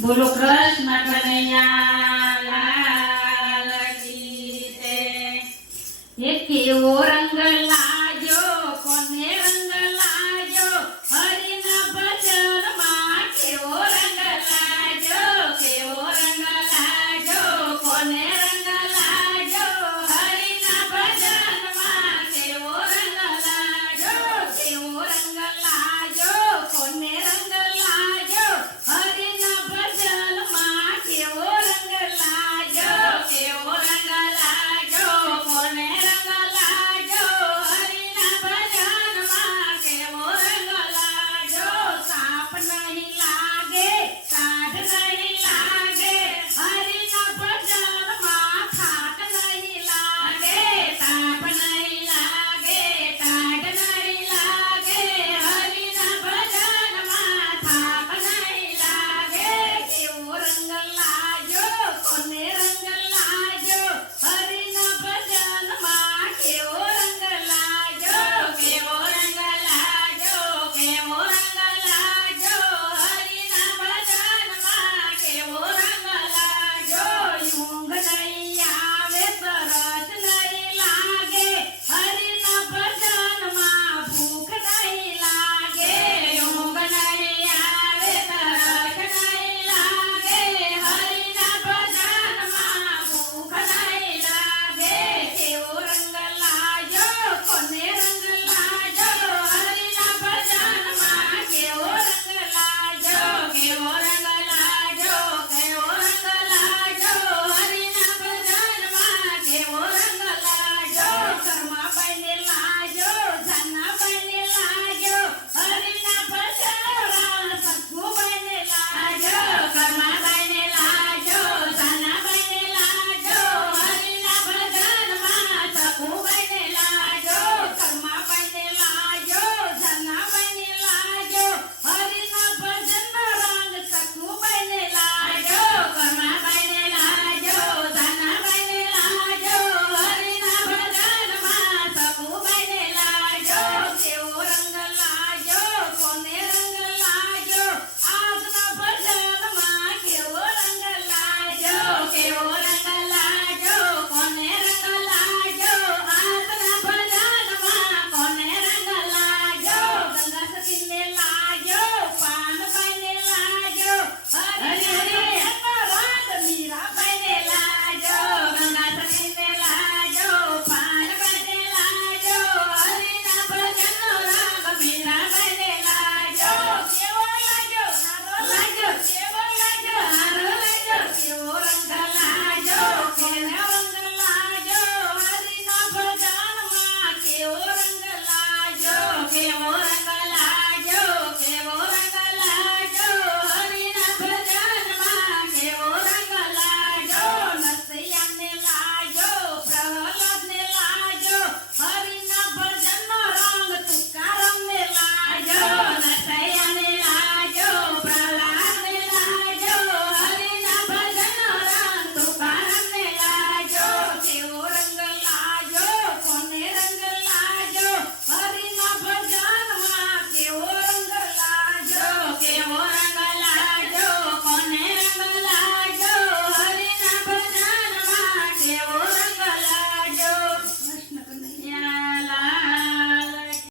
બોલો કૃષ્ણ કનૈયા લાલ કી જય। એ કેવો રંગ લાગ્યો કોને રંગ લાગ્યો હરિના ભજનમાં કેવો રંગ લાગ્યો કોને રંગ લાગ્યો હરિના ભજનમાં કેવો રંગ લાગ્યો કોને રંગ લાગ્યો હરિના ભજનમાં કેવો રંગ લાગ્યો કોને રંગ લાગ્યો હરિના ભજનમાં કેવો રંગ લાગ્યો સાપ નહીં